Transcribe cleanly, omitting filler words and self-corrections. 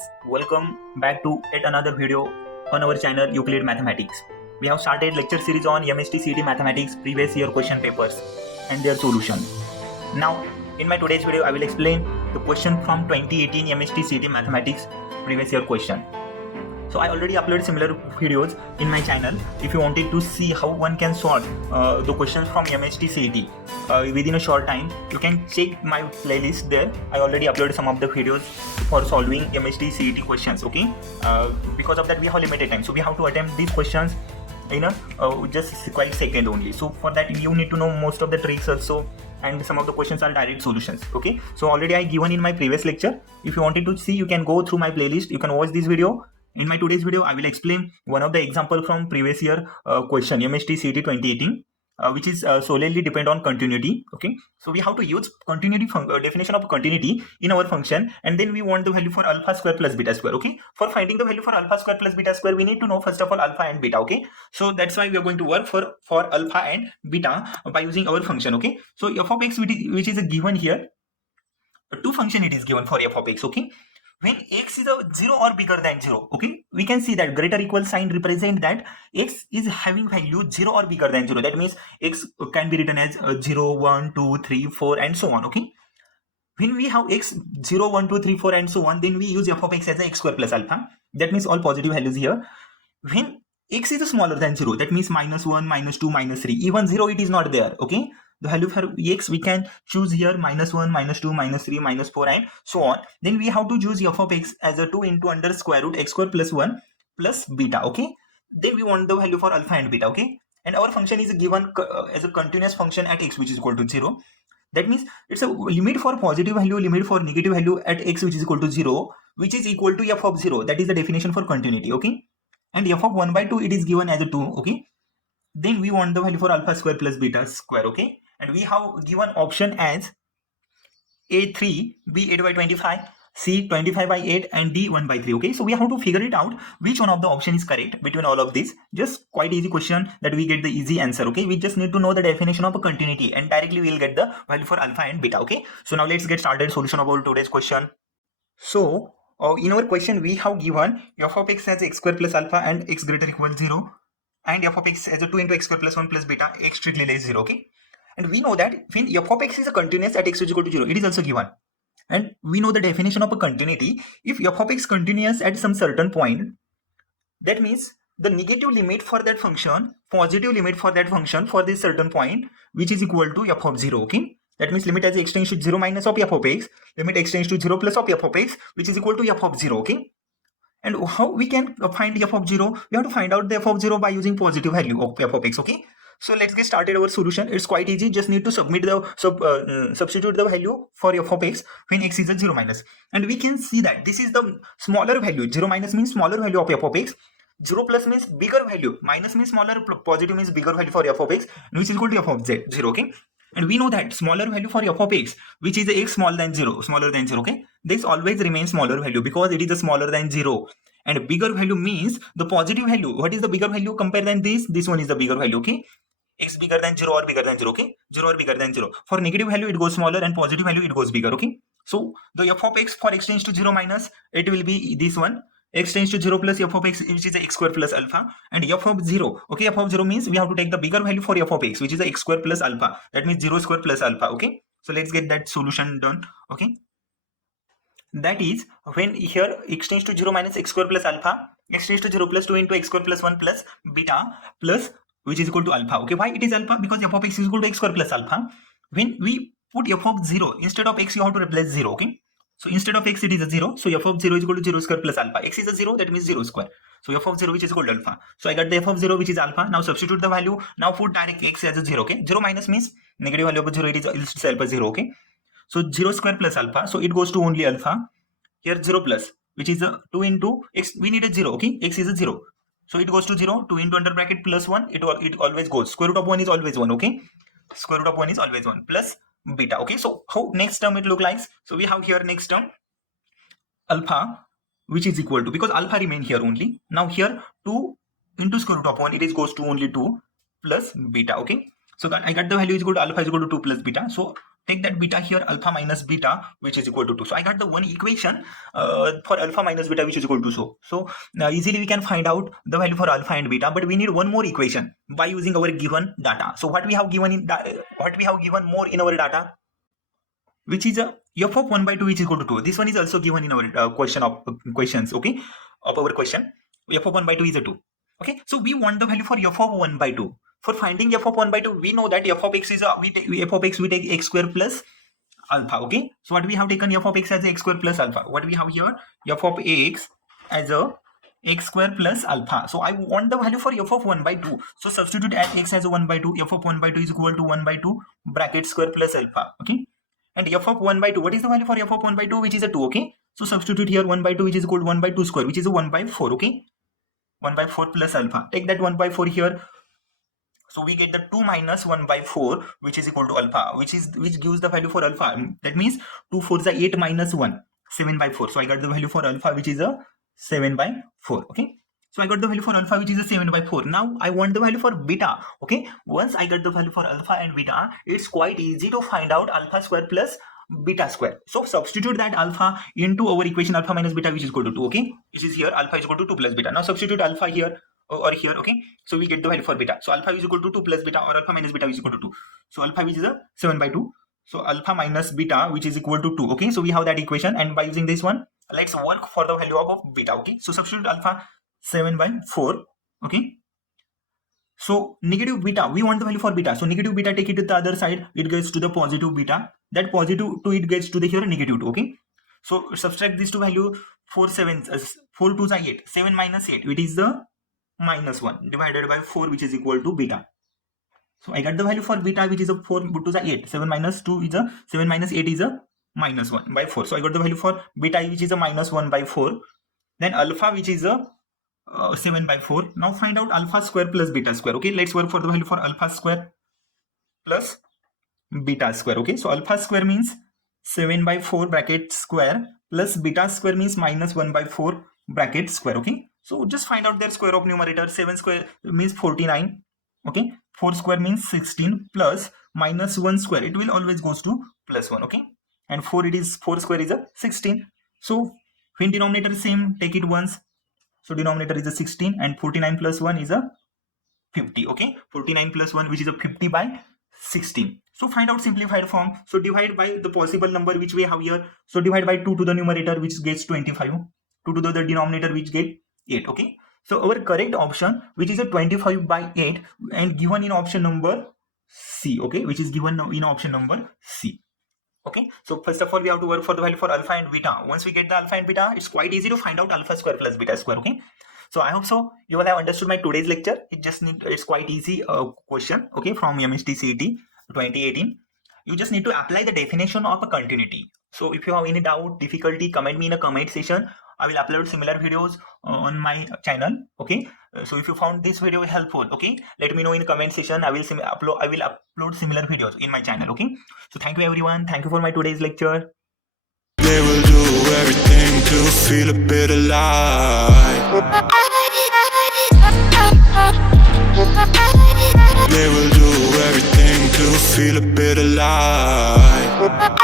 students, welcome back to yet another video on our channel Euclid Mathematics. We have started lecture series on MHT-CET Mathematics previous year question papers and their solution. Now, in my today's video, I will explain the question from 2018 MHT-CET Mathematics previous year question. So I already uploaded similar videos in my channel. If you wanted to see how one can solve the questions from MHT-CET within a short time, you can check my playlist there. I already uploaded some of the videos for solving MHT-CET questions. Okay, because of that we have limited time, so we have to attempt these questions in a just quite second only. So for that you need to know most of the tricks also, and some of the questions are direct solutions. Okay, so already I given in my previous lecture. If you wanted to see, you can go through my playlist. You can watch this video. In my today's video, I will explain one of the example from previous year question MHT-CET 2018, which is solely depend on continuity. Okay, so we have to use continuity definition of continuity in our function, and then we want the value for alpha square plus beta square. Okay, for finding the value for alpha square plus beta square, we need to know first of all alpha and beta. Okay, so that's why we are going to work for alpha and beta by using our function. Okay, so f of x, which is a given here, two function it is given for f of x. Okay, when x is a 0 or bigger than 0, okay, we can see that greater equal sign represent that x is having value 0 or bigger than 0. That means x can be written as 0, 1, 2, 3, 4 and so on. Okay, when we have x 0, 1, 2, 3, 4 and so on, then we use f of x as a x square plus alpha. That means all positive values here. When x is smaller than 0, that means minus 1, minus 2, minus 3, even 0 it is not there. Okay, the value for x we can choose here minus 1, minus 2, minus 3, minus 4 and so on. Then we have to choose f of x as a 2 into under square root x square plus 1 plus beta. Okay, then we want the value for alpha and beta. Okay, and our function is given as a continuous function at x which is equal to 0. That means it's a limit for positive value, limit for negative value at x which is equal to 0, which is equal to f of 0. That is the definition for continuity. Okay, and f of 1 by 2 it is given as a 2. Okay, then we want the value for alpha square plus beta square. Okay, and we have given option as A3, B 8 by 25, C 25 by 8 and D 1 by 3. Okay, so we have to figure it out which one of the option is correct between all of these. Just quite easy question that we get the easy answer. Okay, we just need to know the definition of a continuity and directly we will get the value for alpha and beta. Okay, so now let's get started solution about today's question. So in our question we have given f of x as x square plus alpha and x greater equal 0, and f of x as a 2 into x square plus 1 plus beta x strictly less 0. Okay, and we know that when f of x is a continuous at x is equal to 0, it is also given. And we know the definition of a continuity. If f of x continuous at some certain point, that means the negative limit for that function, positive limit for that function for this certain point, which is equal to f of 0. Okay, that means limit as x tends to 0 minus of f of x, limit x tends to 0 plus of f of x, which is equal to f of 0. Okay, and how we can find f of 0? We have to find out the f of 0 by using positive value of f of x. Okay, so let's get started our solution. It's quite easy. Just need to submit the substitute the value for f of x when x is a 0 minus, and we can see that this is the smaller value. 0 minus means smaller value of f of x. 0 plus means bigger value. Minus means smaller. Positive means bigger value for f of x, which is equal to f of 0. Okay, and we know that smaller value for f of x, which is x smaller than 0. Okay, this always remains smaller value because it is a smaller than 0. And bigger value means the positive value. What is the bigger value compared than this? This one is the bigger value. Okay, x bigger than 0 or bigger than 0. Okay, 0 or bigger than 0. For negative value it goes smaller, and positive value it goes bigger. Okay, so the f of x for x tends to 0 minus, it will be this one. X tends to 0 plus f of x, which is x square plus alpha, and f of 0. Okay, f of 0 means we have to take the bigger value for f of x, which is x square plus alpha. That means 0 square plus alpha. Okay, so let's get that solution done. Okay, that is when here x tends to 0 minus x square plus alpha, x tends to 0 plus 2 into x square plus 1 plus beta plus, which is equal to alpha. Okay, why it is alpha? Because f of x is equal to x square plus alpha. When we put f of 0 instead of x, you have to replace 0. Okay, so instead of x it is a 0, so f of 0 is equal to 0 square plus alpha. X is a 0, that means 0 square, so f of 0 which is equal to alpha. So I got the f of 0 which is alpha. Now substitute the value. Now put direct x as a 0. Okay, 0 minus means negative value of 0, it is itself a 0. Okay, so 0 square plus alpha, so it goes to only alpha. Here 0 plus, which is a 2 into x, we need a 0. Okay, x is a 0, so it goes to 0. 2 into under bracket plus 1, it always goes. Square root of 1 is always 1. Okay, square root of 1 is always 1 plus beta. Okay, so how next term it look like? So we have here next term alpha, which is equal to, because alpha remain here only. Now here 2 into square root of 1, it goes to only 2 plus beta. Okay, so that I got the value is equal to alpha is equal to 2 plus beta. So take that beta here, alpha minus beta, which is equal to 2. So I got the one equation for alpha minus beta, which is equal to so easily we can find out the value for alpha and beta, but we need one more equation by using our given data. So what we have given more in our data, which is a f of 1 by 2 is equal to 2. This one is also given in our questions, okay, of our question. F of 1 by 2 is a 2. Okay, so we want the value for f of 1 by 2. For finding f of 1 by 2, we know that f of x is we take x square plus alpha. Okay, so what we have taken f of x as x square plus alpha. What we have here, f of x as a x square plus alpha. So I want the value for f of 1 by 2. So substitute at x as a 1 by 2. F of 1 by 2 is equal to 1 by 2 bracket square plus alpha. Okay, and f of 1 by 2, what is the value for f of 1 by 2, which is a 2. Okay, so substitute here 1 by 2, which is equal to 1 by 2 square, which is a 1 by 4. Okay, 1 by 4 plus alpha. Take that 1 by 4 here. So we get the 2 minus 1 by 4, which is equal to alpha, which gives the value for alpha. That means 2 4 is 8 minus 1, 7 by 4. So I got the value for alpha, which is a 7 by 4. Okay, so I got the value for alpha, which is a 7 by 4. Now I want the value for beta. Okay, once I got the value for alpha and beta, it's quite easy to find out alpha square plus beta square. So substitute that alpha into our equation alpha minus beta, which is equal to 2. Okay, which is here alpha is equal to 2 plus beta. Now substitute alpha here or here. Okay, so we get the value for beta. So alpha is equal to 2 plus beta, or alpha minus beta is equal to 2. So alpha, which is a 7 by 2. So alpha minus beta, which is equal to 2. Okay, so we have that equation, and by using this one, let's work for the value of beta. Okay, so substitute alpha 7 by 4. Okay, so negative beta, we want the value for beta. So negative beta, take it to the other side, it gets to the positive beta. That positive 2, it gets to the here negative 2. Okay, so subtract these two value. 4 7s, 4 2s are 8. 7 minus 8, it is the minus 1 divided by 4, which is equal to beta. So I got the value for beta, which is a 4 2s are 8. 7 minus 2 is a 7 minus 8 is a minus 1 by 4. So I got the value for beta, which is a minus 1 by 4. Then alpha, which is a 7 by 4. Now find out alpha square plus beta square. Okay, let's work for the value for alpha square plus beta square. Okay, so alpha square means 7 by 4 bracket square plus beta square means minus 1 by 4 bracket square. Okay, so just find out their square of numerator. 7 square means 49. Okay, 4 square means 16 plus minus 1 square, it will always goes to plus 1. Okay, and 4 square is a 16. So when denominator is same, take it once. So denominator is a 16, and 49 plus 1 is a 50. Okay, 49 plus 1, which is a 50 by 16. So find out simplified form. So divide by the possible number which we have here. So divide by 2 to the numerator, which gets 25. 2 to the denominator, which get 8. Okay, so our correct option, which is a 25 by 8, and given in option number C. Okay, which is given in option number C. Okay, so first of all, we have to work for the value for alpha and beta. Once we get the alpha and beta, it's quite easy to find out alpha square plus beta square. Okay, so I hope so you will have understood my today's lecture. It's quite easy question. Okay, from MHT-CET 2018. You just need to apply the definition of a continuity. So if you have any doubt, difficulty, comment me in a comment section. I will upload similar videos on my channel. Okay, so if you found this video helpful, okay, let me know in the comment section. I will upload similar videos in my channel. Okay, so thank you everyone. Thank you for my today's lecture. They will do everything to feel a bit alive. They will do everything to feel a bit alive.